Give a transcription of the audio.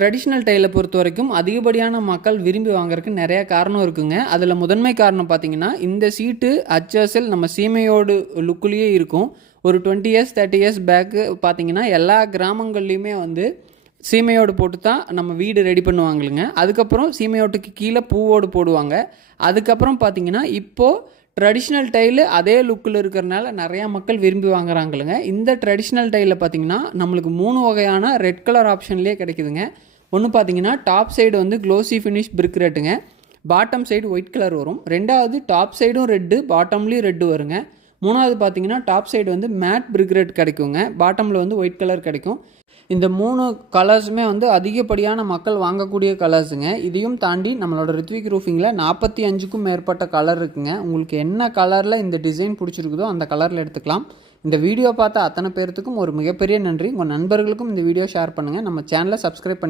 Traditional டைலை பொறுத்த வரைக்கும் அதிகப்படியான மக்கள் விரும்பி வாங்குறதுக்கு நிறையா காரணம் இருக்குங்க. அதில் முதன்மை காரணம் பார்த்தீங்கன்னா, இந்த சீட்டு அச்சசல் நம்ம சீமையோடு லுக்குலேயே இருக்கும். ஒரு 20 இயர்ஸ் 30 இயர்ஸ் பேக்கு பார்த்தீங்கன்னா எல்லா கிராமங்கள்லேயுமே வந்து சீமையோடு போட்டு தான் நம்ம வீடு ரெடி பண்ணுவாங்களுங்க. அதுக்கப்புறம் சீமையோட்டுக்கு கீழே பூவோடு போடுவாங்க. அதுக்கப்புறம் பார்த்தீங்கன்னா இப்போது ட்ரெடிஷ்னல் டைலு அதே லுக்கில் இருக்கிறனால நிறையா மக்கள் விரும்பி வாங்குறாங்களுங்க. இந்த ட்ரெடிஷ்னல் டைலில் பார்த்தீங்கன்னா நம்மளுக்கு 3 வகையான ரெட் கலர் ஆப்ஷன்லேயே கிடைக்குதுங்க. ஒன்று பார்த்தீங்கன்னா டாப் சைடு வந்து க்ளோசி ஃபினிஷ் பிரிக் ரெட்டுங்க, பாட்டம் சைடு ஒயிட் கலர் வரும். ரெண்டாவது டாப் சைடும் ரெட்டு, பாட்டம்லேயும் ரெட்டு வருங்க. மூணாவது பார்த்தீங்கன்னா டாப் சைடு வந்து மேட் பிரிக் ரெட் கிடைக்குங்க, பாட்டமில் வந்து ஒயிட் கலர் கிடைக்கும். இந்த 3 கலர்ஸுமே வந்து அதிகப்படியான மக்கள் வாங்கக்கூடிய கலர்ஸுங்க. இதையும் தாண்டி நம்மளோட ரித்விக் ரூஃபிங்கில் 45க்கும் மேற்பட்ட கலர் இருக்குங்க. உங்களுக்கு என்ன கலரில் இந்த டிசைன் பிடிச்சிருக்குதோ அந்த கலரில் எடுத்துக்கலாம். இந்த வீடியோ பார்த்த அத்தனை பேர்த்துக்கும் ஒரு மிகப்பெரிய நன்றி. உங்கள் நண்பர்களுக்கும் இந்த வீடியோ ஷேர் பண்ணுங்கள். நம்ம சேனலை சப்ஸ்கிரைப் பண்ணி